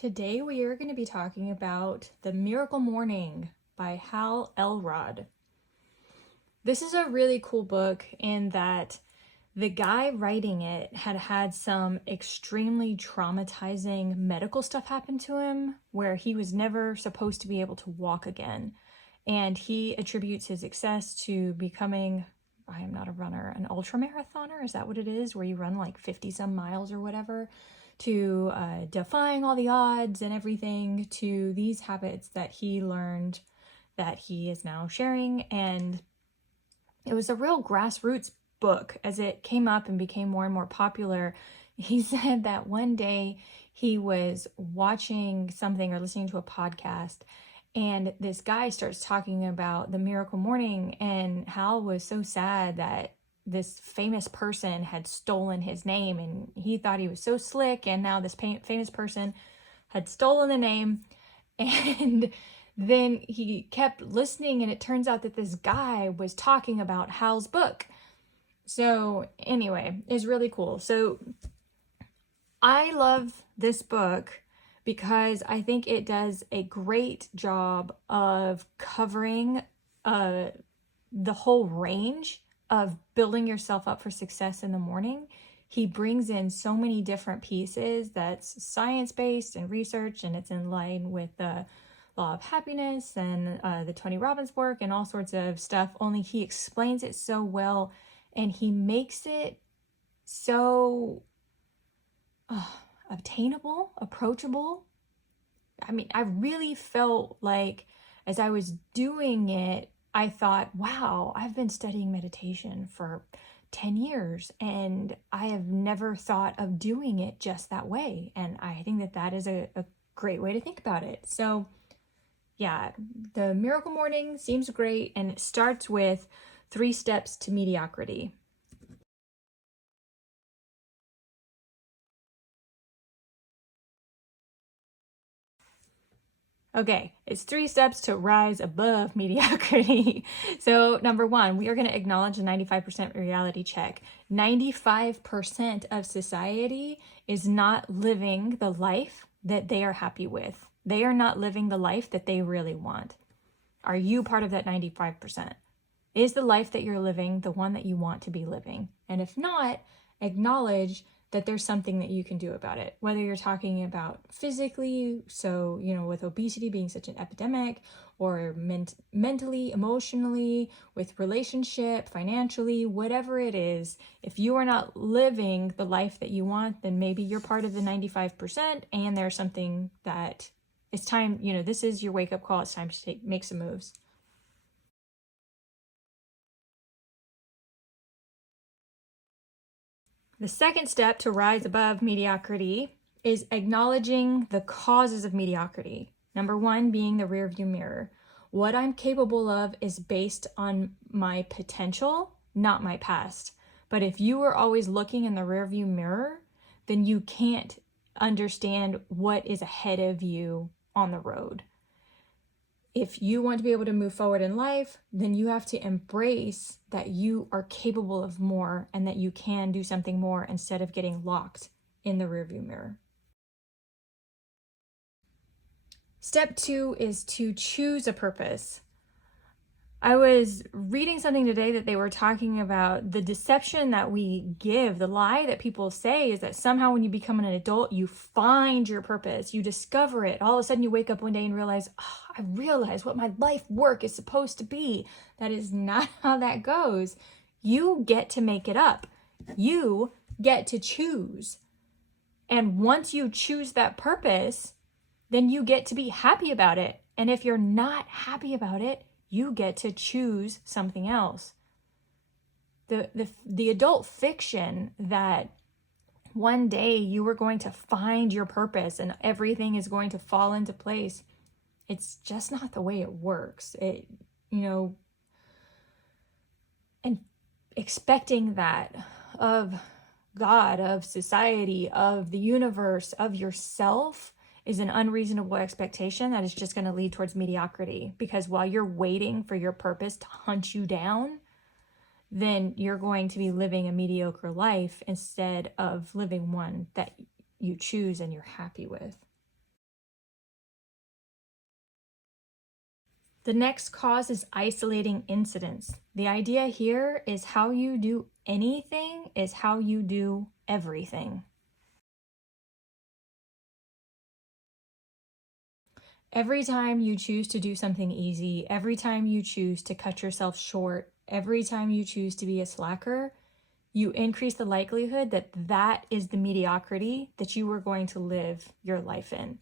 Today we are going to be talking about The Miracle Morning by Hal Elrod. This is a really cool book in that the guy writing it had had some extremely traumatizing medical stuff happen to him where he was never supposed to be able to walk again. And he attributes his success to becoming, I am not a runner, an ultra marathoner. Is that what it is? Where you run like 50 some miles or whatever, to defying all the odds and everything, to these habits that he learned that he is now sharing. And it was a real grassroots book as it came up and became more and more popular. He said that one day he was watching something or listening to a podcast, and this guy starts talking about the Miracle Morning, and Hal was so sad that this famous person had stolen his name, and he thought he was so slick, and now this famous person had stolen the name. And then he kept listening, and it turns out that this guy was talking about Hal's book. So anyway, it's really cool. So I love this book because I think it does a great job of covering the whole range of building yourself up for success in the morning. He brings in so many different pieces that's science-based and research, and it's in line with the law of happiness and the Tony Robbins work and all sorts of stuff, only he explains it so well, and he makes it so obtainable, approachable. I mean, I really felt like as I was doing it, I thought, wow, I've been studying meditation for 10 years and I have never thought of doing it just that way. And I think that that is a great way to think about it. So yeah, the Miracle Morning seems great, and it starts with 3 steps to mediocrity. Okay, it's 3 steps to rise above mediocrity. So number 1, we are going to acknowledge the 95% reality check. 95% of society is not living the life that they are happy with. They are not living the life that they really want. Are you part of that 95%? Is the life that you're living the one that you want to be living? And if not, acknowledge that there's something that you can do about it. Whether you're talking about physically, so, with obesity being such an epidemic, or mentally, emotionally, with relationship, financially, whatever it is, if you are not living the life that you want, then maybe you're part of the 95%, and there's something that it's time, this is your wake-up call. It's time to make some moves. The second step to rise above mediocrity is acknowledging the causes of mediocrity. Number 1 being the rearview mirror. What I'm capable of is based on my potential, not my past. But if you are always looking in the rearview mirror, then you can't understand what is ahead of you on the road. If you want to be able to move forward in life, then you have to embrace that you are capable of more and that you can do something more instead of getting locked in the rearview mirror. Step 2 is to choose a purpose. I was reading something today that they were talking about the deception that we give. The lie that people say is that somehow when you become an adult, you find your purpose, you discover it. All of a sudden you wake up one day and realize, I realize what my life work is supposed to be. That is not how that goes. You get to make it up. You get to choose. And once you choose that purpose, then you get to be happy about it. And if you're not happy about it, you get to choose something else. The adult fiction that one day you are going to find your purpose and everything is going to fall into place, it's just not the way it works. And expecting that of God, of society, of the universe, of yourself is an unreasonable expectation that is just going to lead towards mediocrity. Because while you're waiting for your purpose to hunt you down, then you're going to be living a mediocre life instead of living one that you choose and you're happy with. The next cause is isolating incidents. The idea here is how you do anything is how you do everything. Every time you choose to do something easy, every time you choose to cut yourself short, every time you choose to be a slacker, you increase the likelihood that that is the mediocrity that you are going to live your life in.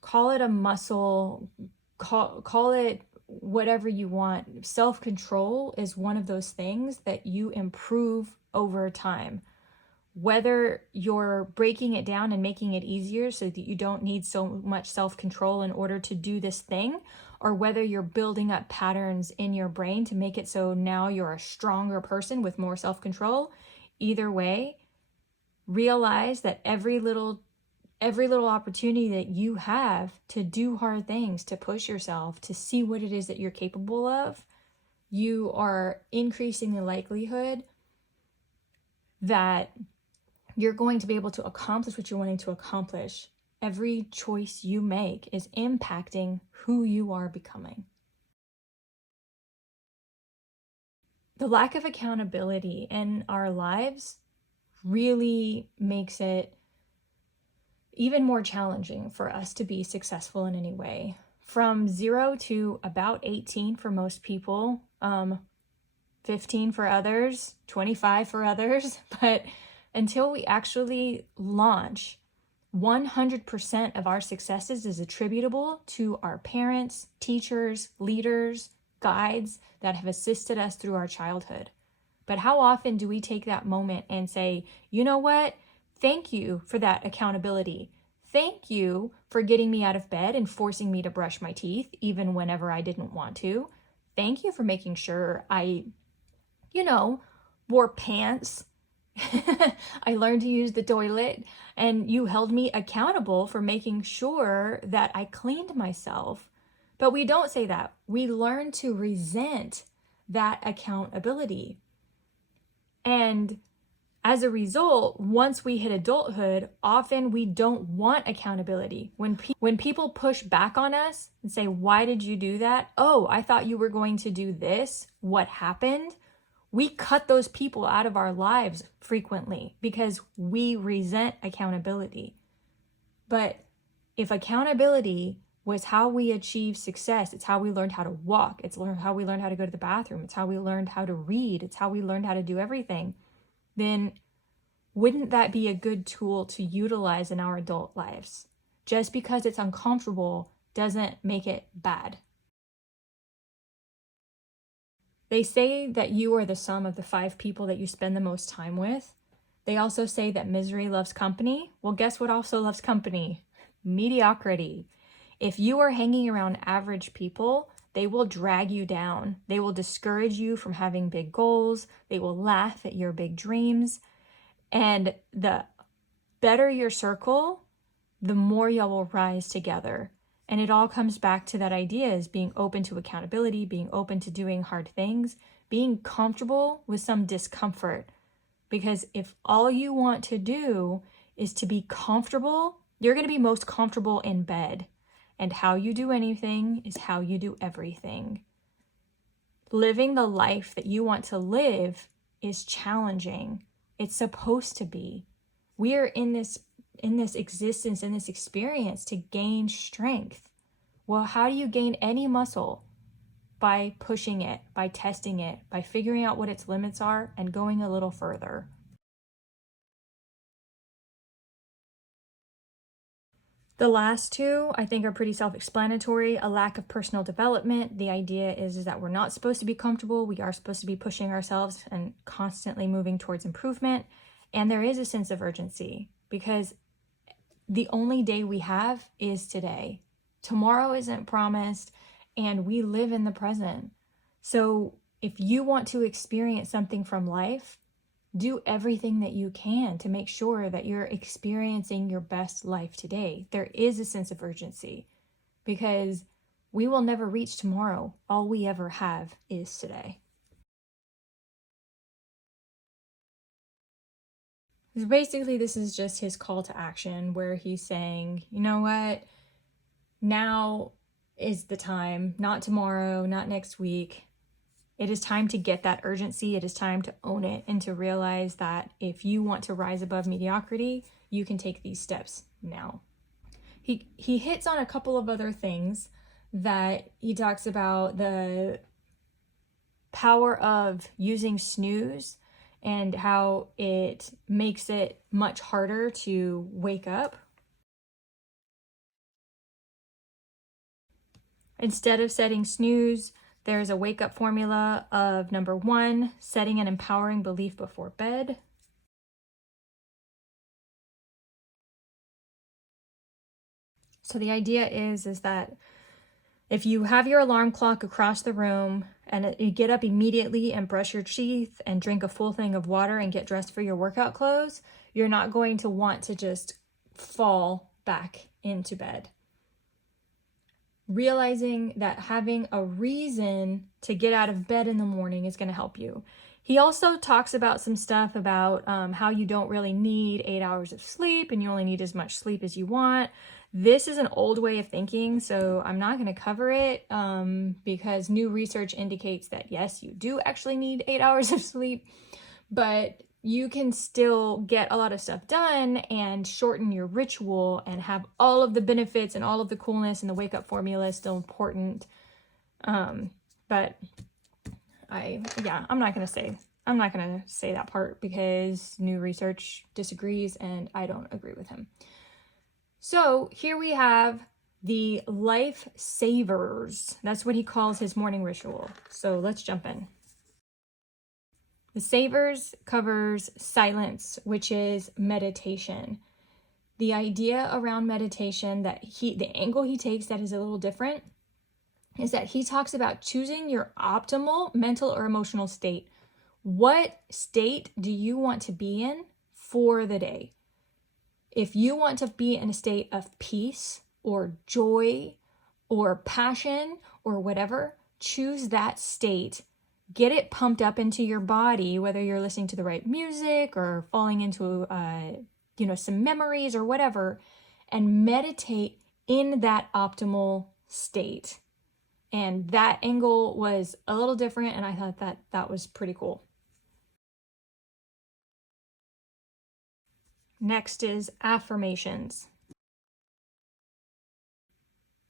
Call it a muscle, call it whatever you want. Self-control is one of those things that you improve over time. Whether you're breaking it down and making it easier so that you don't need so much self-control in order to do this thing, or whether you're building up patterns in your brain to make it so now you're a stronger person with more self-control, either way, realize that every little opportunity that you have to do hard things, to push yourself, to see what it is that you're capable of, you are increasing the likelihood that you're going to be able to accomplish what you're wanting to accomplish. Every choice you make is impacting who you are becoming. The lack of accountability in our lives really makes it even more challenging for us to be successful in any way. From 0 to about 18 for most people, 15 for others, 25 for others, but until we actually launch, 100% of our successes is attributable to our parents, teachers, leaders, guides that have assisted us through our childhood. But how often do we take that moment and say, you know what? Thank you for that accountability. Thank you for getting me out of bed and forcing me to brush my teeth, even whenever I didn't want to. Thank you for making sure I wore pants. I learned to use the toilet, and you held me accountable for making sure that I cleaned myself. But we don't say that. We learn to resent that accountability. And as a result, once we hit adulthood, often we don't want accountability. When people push back on us and say, why did you do that? Oh, I thought you were going to do this. What happened? We cut those people out of our lives frequently because we resent accountability. But if accountability was how we achieve success, it's how we learned how to walk, it's how we learned how to go to the bathroom, it's how we learned how to read, it's how we learned how to do everything, then wouldn't that be a good tool to utilize in our adult lives? Just because it's uncomfortable doesn't make it bad. They say that you are the sum of the 5 people that you spend the most time with. They also say that misery loves company. Well, guess what also loves company? Mediocrity. If you are hanging around average people, they will drag you down. They will discourage you from having big goals. They will laugh at your big dreams. And the better your circle, the more y'all will rise together. And it all comes back to that idea is being open to accountability, being open to doing hard things, being comfortable with some discomfort. Because if all you want to do is to be comfortable, you're going to be most comfortable in bed. And how you do anything is how you do everything. Living the life that you want to live is challenging. It's supposed to be. We are in this existence, in this experience to gain strength. Well, how do you gain any muscle? By pushing it, by testing it, by figuring out what its limits are and going a little further. The last two, I think, are pretty self-explanatory. A lack of personal development. The idea is that we're not supposed to be comfortable. We are supposed to be pushing ourselves and constantly moving towards improvement. And there is a sense of urgency because the only day we have is today. Tomorrow isn't promised, and we live in the present. So if you want to experience something from life, do everything that you can to make sure that you're experiencing your best life today. There is a sense of urgency because we will never reach tomorrow. All we ever have is today. Basically, this is just his call to action where he's saying, you know what? Now is the time, not tomorrow, not next week. It is time to get that urgency. It is time to own it and to realize that if you want to rise above mediocrity, you can take these steps now. He hits on a couple of other things that he talks about: the power of using snooze and how it makes it much harder to wake up. Instead of setting snooze, there's a wake up formula of number 1, setting an empowering belief before bed. So the idea is that if you have your alarm clock across the room and you get up immediately and brush your teeth and drink a full thing of water and get dressed for your workout clothes, you're not going to want to just fall back into bed. Realizing that having a reason to get out of bed in the morning is going to help you. He also talks about some stuff about how you don't really need 8 hours of sleep and you only need as much sleep as you want. This is an old way of thinking, so I'm not going to cover it because new research indicates that yes, you do actually need 8 hours of sleep, but you can still get a lot of stuff done and shorten your ritual and have all of the benefits and all of the coolness, and the wake up formula is still important. But I'm not going to say that part because new research disagrees and I don't agree with him. So here we have the life savers. That's what he calls his morning ritual. So let's jump in. The S.A.V.E.R.S covers silence, which is meditation. The idea around meditation the angle he takes that is a little different is that he talks about choosing your optimal mental or emotional state. What state do you want to be in for the day? If you want to be in a state of peace or joy or passion or whatever, choose that state. Get it pumped up into your body, whether you're listening to the right music or falling into, some memories or whatever, and meditate in that optimal state. And that angle was a little different, and I thought that was pretty cool. Next is affirmations.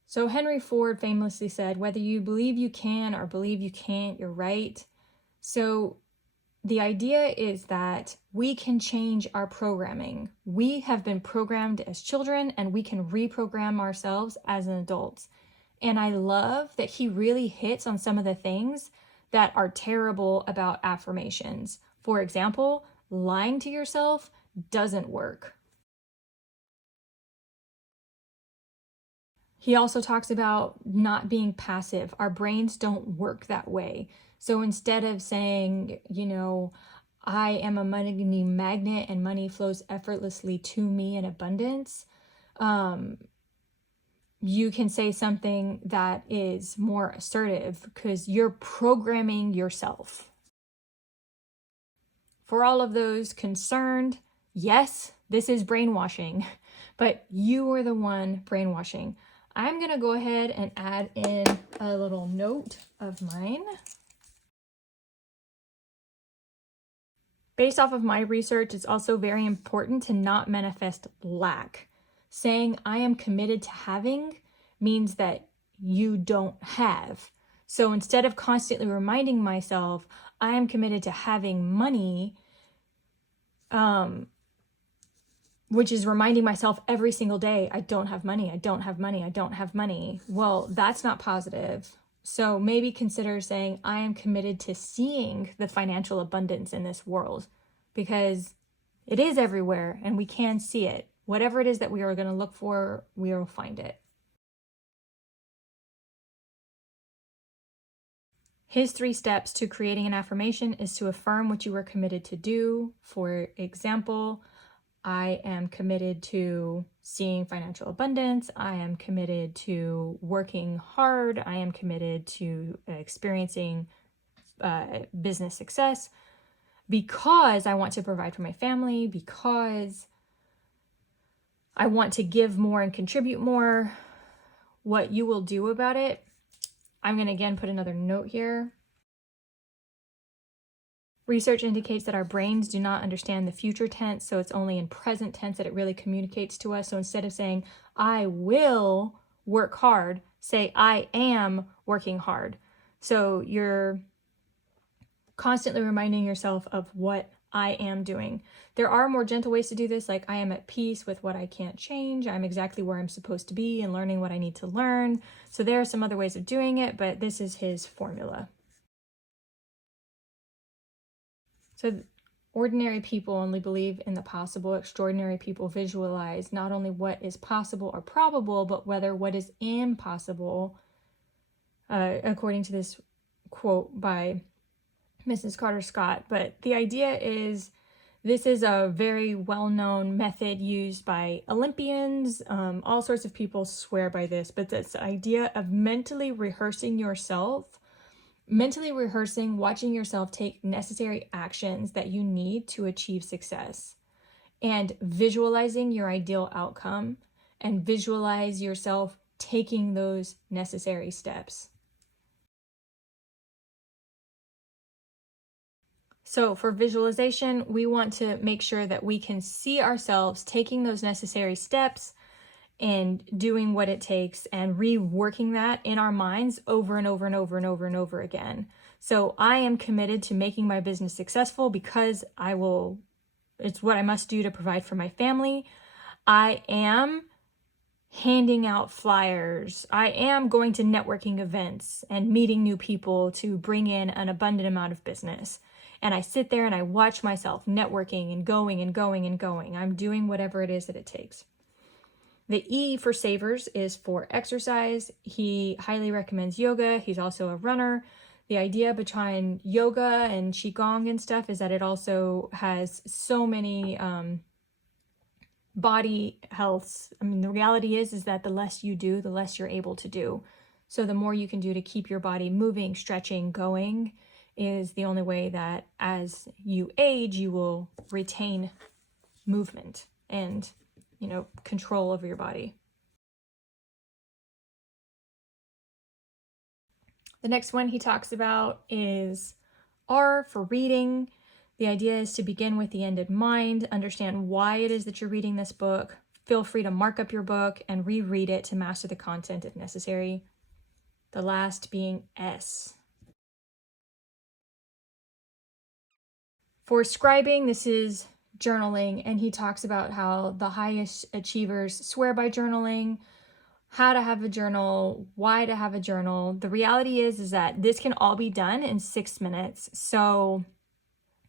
So Henry Ford famously said, whether you believe you can or believe you can't, you're right. So the idea is that we can change our programming. We have been programmed as children and we can reprogram ourselves as an adults. And I love that he really hits on some of the things that are terrible about affirmations. For example, lying to yourself doesn't work. He also talks about not being passive. Our brains don't work that way. So instead of saying, I am a money magnet and money flows effortlessly to me in abundance, you can say something that is more assertive because you're programming yourself. For all of those concerned, yes, this is brainwashing, but you are the one brainwashing. I'm going to go ahead and add in a little note of mine. Based off of my research, it's also very important to not manifest lack. Saying I am committed to having means that you don't have. So instead of constantly reminding myself I am committed to having money, which is reminding myself every single day, I don't have money, I don't have money, I don't have money. Well, that's not positive. So maybe consider saying, I am committed to seeing the financial abundance in this world because it is everywhere and we can see it. Whatever it is that we are going to look for, we will find it. His 3 steps to creating an affirmation is to affirm what you are committed to do. For example, I am committed to seeing financial abundance. I am committed to working hard. I am committed to experiencing business success because I want to provide for my family, because I want to give more and contribute more, what you will do about it. I'm going to again put another note here. Research indicates that our brains do not understand the future tense, so it's only in present tense that it really communicates to us. So instead of saying, I will work hard, say, I am working hard. So you're constantly reminding yourself of what I am doing. There are more gentle ways to do this, like I am at peace with what I can't change. I'm exactly where I'm supposed to be and learning what I need to learn. So there are some other ways of doing it, but this is his formula. So ordinary people only believe in the possible. Extraordinary people visualize not only what is possible or probable, but whether what is impossible, according to this quote by Mrs. Carter Scott. But the idea is, this is a very well-known method used by Olympians. All sorts of people swear by this, but this idea of mentally rehearsing, watching yourself take necessary actions that you need to achieve success, and visualizing your ideal outcome, and visualize yourself taking those necessary steps. So for visualization, we want to make sure that we can see ourselves taking those necessary steps and doing what it takes and reworking that in our minds over and over and over and over and over again. So I am committed to making my business successful because it's what I must do to provide for my family. I am handing out flyers. I am going to networking events and meeting new people to bring in an abundant amount of business. And I sit there and I watch myself networking and going and going and going. I'm doing whatever it is that it takes. The E for S.A.V.E.R.S is for exercise. He highly recommends yoga. He's also a runner. The idea behind yoga and qigong and stuff is that it also has so many body healths. I mean, the reality is that the less you do, the less you're able to do. So the more you can do to keep your body moving, stretching, going is the only way that as you age, you will retain movement and, control over your body. The next one he talks about is R for reading. The idea is to begin with the end in mind, understand why it is that you're reading this book. Feel free to mark up your book and reread it to master the content if necessary. The last being S. For scribing, this is journaling, and he talks about how the highest achievers swear by journaling, how to have a journal, why to have a journal. The reality is that this can all be done in 6 minutes. So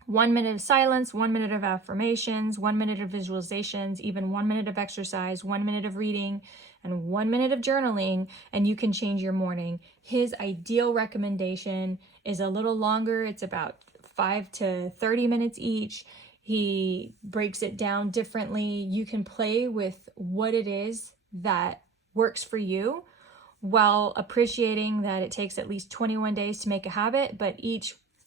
1 minute of silence, 1 minute of affirmations, 1 minute of visualizations, even 1 minute of exercise, 1 minute of reading, and 1 minute of journaling, and you can change your morning. His ideal recommendation is a little longer. It's about 5 to 30 minutes each. He breaks it down differently. You can play with what it is that works for you while appreciating that it takes at least 21 days to make a habit, but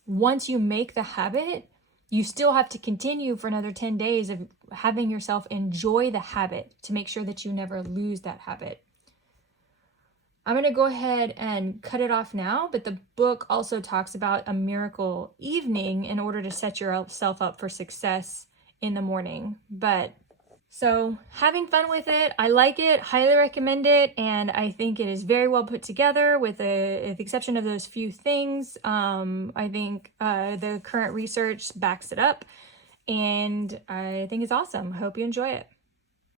once you make the habit, you still have to continue for another 10 days of having yourself enjoy the habit to make sure that you never lose that habit. I'm going to go ahead and cut it off now, but the book also talks about a miracle evening in order to set yourself up for success in the morning. So having fun with it, I like it, highly recommend it, and I think it is very well put together with the exception of those few things. I think the current research backs it up, and I think it's awesome. I hope you enjoy it.